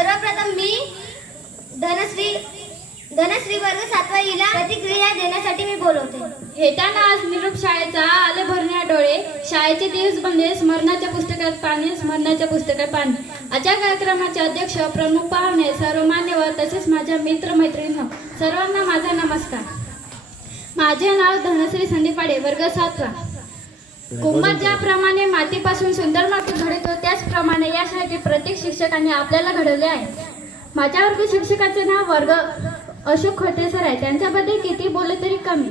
सर्वप्रथम मी धनश्री धनश्री वर्ग सातवा हिला प्रतिक्रिया देण्यासाठी मी बोलवते. येताना आज निरूप शाळेचा आले भरण्या डोळे शाळेचे दिवस बनले स्मरणाच्या पुस्तकात पाणी स्मरणाच्या पुस्तकात पाणी. आजच्या कार्यक्रमाचे अध्यक्ष प्रमुख पाहुणे सर्व मान्यवर तसेच माझ्या मित्र मैत्रिणी सर्वांना माझा नमस्कार. माझे नाव धनश्री संदीपाडे वर्ग सातवा. कुंभार ज्याप्रमाणे मातीपासून सुंदर माती घडवतो त्याचप्रमाणे या शाळेतील प्रत्येक शिक्षकाने आपल्याला घडवले आहे. माझ्या वर्ग शिक्षकाचे नाव वर्ग अशोक खोटे सर आहे. त्यांच्याबद्दल किती बोलले तरी कमी.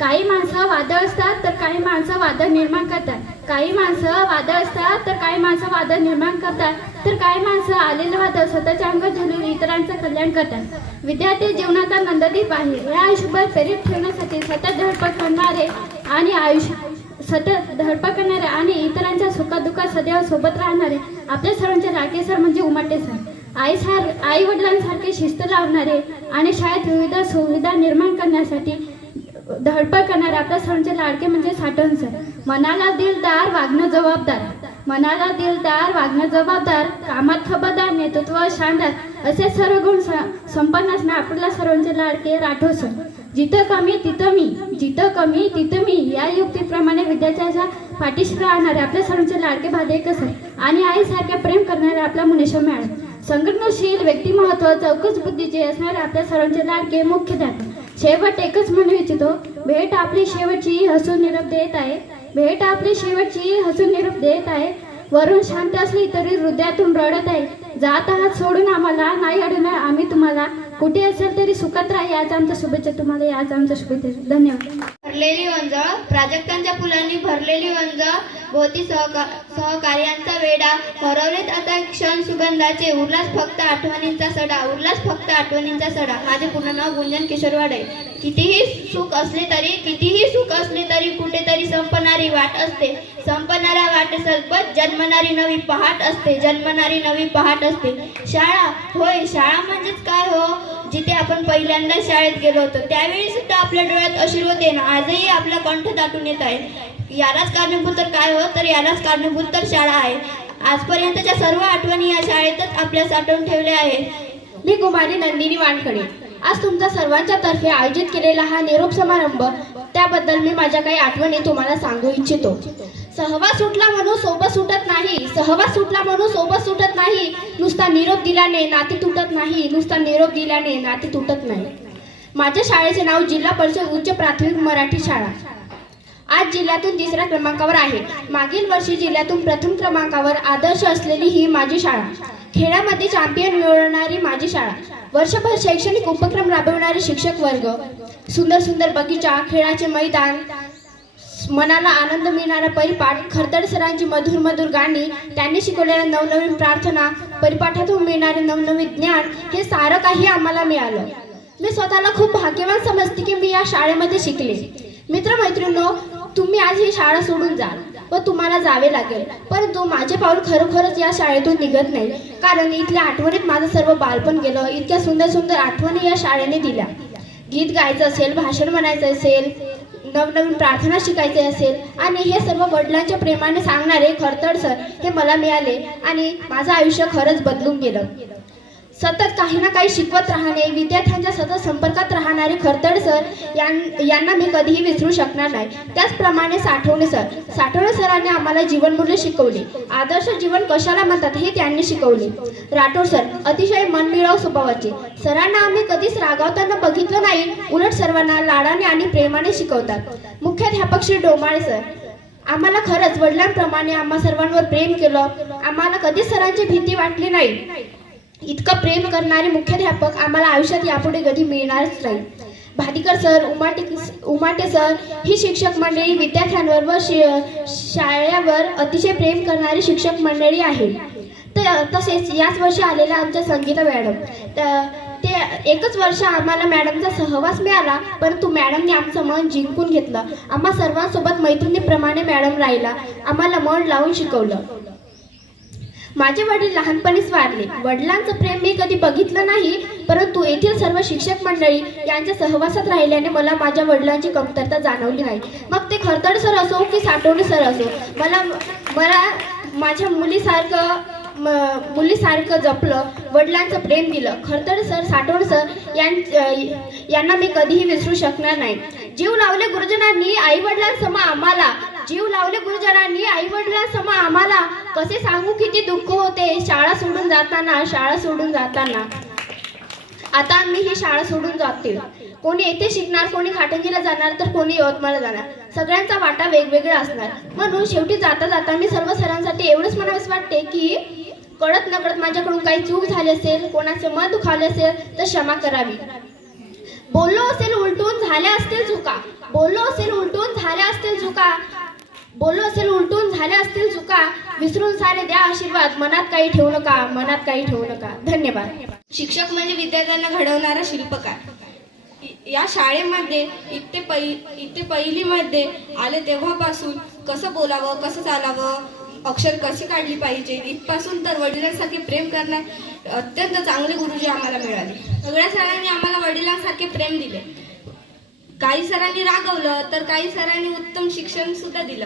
काही माणसं वादळ असतात तर काही माणसं वादळ निर्माण करतात. काही माणसं वादळ असतात तर काही माणसं वादळ निर्माण करतात. तर काही माणसं आलेलं वादळ स्वतःच्या अंगात घालून इतरांचं कल्याण करतात. विद्यार्थी जीवनाचा नंददीप आहे. या आयुष्यभर प्रेरित ठेवण्यासाठी सतत धडपड करणारे आणि आयुष्य सतत धडपड करणारे आणि इतरांच्या सुखादुखात सदैव सोबत राहणारे आपल्या सर्वांचे लाडके सर म्हणजे उमाटे सर. आई सार आई वडिलांसारखे शिस्त लावणारे आणि शाळेत विविध सुविधा निर्माण करण्यासाठी धडपड करणारे आपल्या सर्वांचे लाडके म्हणजे साठवण सर. मनाला दिलदार वागणं जबाबदार. मनाला दिलदार वागणं जबाबदार. कामात खबरदार नेतृत्व शानदार. असे सर्व गुण संपन्न असणे आपल्या सर्वांचे लाडके राठोड सर. जिथं कमी तिथं मी. जिथं कमी तिथं मी. या युक्तीप्रमाणे विद्यार्थ्याच्या पाठीशी राहणारे आपल्या सर्वांचे लाडके भादेक सर आणि आईसारखे प्रेम करणारे आपला मुनेश्वर मॅडम. संघटनशील व्यक्तिमत्व चौकस बुद्धीचे असणारे आपल्या सर्वांचे लाडके मुख्याध्यापक शेवट एकच म्हणू इच्छितो भेट आपली शेवटची हसून निरोप देत आहे. भेट आपली शेवटची हसून निरोप देत आहे. वरून शांत असली तरी हृदयातून रडत आहे. जात आहात सोडून आम्हाला नाही अडवणार आम्ही तुम्हाला. कुठे असेल तरी सुखात राहा. याच आमच्या शुभेच्छा तुम्हाला याच आमच्या शुभेच्छा. धन्यवाद. भरलेली वंज प्राजक्तांच्या फुलांनी भरलेली वंज भोवती सहका सहकार्यांचा वेडा हरवलेत आता क्षण सुगंधाचे. उरलास फक्त आठवणींचा सडा. उरलास फक्त आठवणींचा सडा. माझे पूर्ण नाव गुंजन किशोर वाडे. कितीही सुख असले तरी कितीही सुख असले तरी कुठेतरी संपणारी वाट असते. संपणाऱ्या वाट सरबत जन्मणारी नवी पहाट असते. जन्मणारी नवी पहाट असते. शाळा होय शाळा म्हणजेच काय हो? जिथे आपण पहिल्यांदा शाळेत गेलो होतो त्यावेळी सुद्धा आपल्या डोळ्यात आशीर्वाद येणं आजही आपला कंठ दाटून येत आहे. यालाच कारणीभूत तर काय हो? तर यालाच कारणीभूत तर शाळा आहे. आजपर्यंतच्या सर्व आठवणी या शाळेतच आपल्या साठवून ठेवल्या आहेत. मी कुमारी नंदिनी वानखडे. आज तुमचा सर्वांच्या तर्फे आयोजित केलेला हा निरोप समारंभ त्याबद्दल मी माझ्या काही आठवणी तुम्हाला सांगू इच्छितो. सहवास सुटला म्हणून सोबत सुटत सहवास सुटला म्हणून सोबत सुटत नाही. नुसता निरोप दिल्याने नाती तुटत नाही. नुसता निरोप दिल्याने नाती तुटत नाही. माझ्या शाळेचे नाव जिल्हा परिषद उच्च प्राथमिक मराठी शाळा. आज जिल्ह्यातून तिसऱ्या क्रमांकावर आहे. मागील वर्षी जिल्ह्यातून प्रथम क्रमांकावर आदर्श असलेली ही माझी शाळा. खेळामध्ये चॅम्पियन मिळवणारी माझी शाळा. वर्षभर शैक्षणिक उपक्रम राबवणारे शिक्षक वर्ग. सुंदर सुंदर बगीचा खेळाचे मैदान मनाला आनंद मिळणारा परिपाठ खरतड सरांची मधुर मधुर गाणी त्यांनी शिकवलेल्या नवनवीन प्रार्थना परिपाठातून मिळणारे नवनवीन ज्ञान हे सारं काही आम्हाला मिळालं. मी स्वतःला खूप भाग्यवान समजते की मी या शाळेमध्ये शिकले. मित्रमैत्रिणो तुम्ही आज ही शाळा सोडून जाल व तुम्हाला जावे लागेल. परंतु माझे पाऊल खरोखरच या शाळेतून निघत नाही. कारण इथल्या आठवणीत माझं सर्व बालपण गेलं इतक्या सुंदर सुंदर आठवणी या शाळेने दिल्या. गीत गायचं असेल भाषण म्हणायचं असेल नवनवीन प्रार्थना शिकायचे असेल आणि हे सर्व वडिलांच्या प्रेमाने सांगणारे खरतड सर हे मला मिळाले आणि माझं आयुष्य खरंच बदलून गेलं. सतत काही ना काही शिकवत राहणे विद्यार्थ्यांच्या सतत संपर्कात राहणारे खरतड सर यां- यांना मी कधीही विसरू शकणार नाही. त्याचप्रमाणे साठवणे सर. साठवणे सरांनी आम्हाला जीवनमूल्य शिकवले. आदर्श जीवन कशाला म्हणतात हे त्यांनी शिकवले. राठोड सर अतिशय मनमिळाव स्वभावाचे. सरांना आम्ही कधीच रागावताना बघितलं नाही. उलट सर्वांना लाडाने आणि प्रेमाने शिकवतात. मुख्याध्यापक श्री डोमाळे सर आम्हाला खरंच वडिलांप्रमाणे आम्हा सर्वांवर प्रेम केलं. आम्हाला कधीच सरांची भीती वाटली नाही. इतकं प्रेम करणारे मुख्याध्यापक आम्हाला आयुष्यात यापुढे कधी मिळणारच नाही. भाटीकर सर उमाटे उमाटे सर ही शिक्षक मंडळी विद्यार्थ्यांवर व शाळेवर अतिशय प्रेम करणारी शिक्षक मंडळी आहे. तर तसेच याच वर्षी आलेल्या आमच्या संगीता मॅडम. ते एकच वर्ष आम्हाला मॅडमचा सहवास मिळाला परंतु मॅडमने आमचं मन जिंकून घेतलं. आम्हा सर्वांसोबत मैत्रिणीप्रमाणे मॅडम राहिला. आम्हाला मन लावून शिकवलं. माझे वडील लहानपणीच वारले. वडिलांचं प्रेम मी कधी बघितलं नाही परंतु येथील सर्व शिक्षक मंडळी यांच्या सहवासात राहिल्याने मला माझ्या वडिलांची कमतरता जाणवली नाही मग ते खरतड सर असो की साठवणे सर असो मला मला माझ्या मुलीसारखं म- मुलीसारखं जपलं वडिलांचं प्रेम दिलं. खरतर सर साठवण सर यां- यांना मी कधीही विसरू शकणार नाही. जीव लावले गुरुजनांनी आई वडिलांसम आम्हाला जीव लावले गुरुजनांनी आई वडिलांसम आम्हाला कसे सांगू किती दुःख होते? शाळा सोडून जाताना शाळा सोडून जाताना. आता मी ही शाळा सोडून जाते. कोणी येथे शिकणार कोणी खाटंजीला जाणार तर कोणी यवतमाळला जाणार. सगळ्यांचा वाटा वेगवेगळा असणार. म्हणून शेवटी जाता जाता मी सर्व सरांसाठी एवढंच म्हणावंच वाटते की कळत नकळत माझ्याकडून काही चूक झाली असेल कोणाचे मन दुखावले असेल तर क्षमा करावी. बोललो असेल उलटून झाल्या असतील चुका. बोललो असेल उलटून झाल्या असतील चुका. बोललो असेल उलटून झाल्या असतील चुका. विसरून सारे द्या आशीर्वाद. मनात काही ठेवू नका मनात काही ठेवू नका. धन्यवाद. शिक्षक म्हणजे विद्यार्थ्यांना घडवणारा शिल्पकार. या शाळेमध्ये इथे पै इथे पहिलीमध्ये आले तेव्हापासून कसं बोलावं कसं चालावं अक्षर कशी काढली पाहिजे इथपासून तर वडिलांसारखे प्रेम करणार अत्यंत चांगले गुरुजी आम्हाला मिळाले. सगळ्या सरांनी आम्हाला वडिलांसारखे प्रेम दिले. काही सरांनी रागवलं तर काही सरांनी उत्तम शिक्षण सुद्धा दिलं.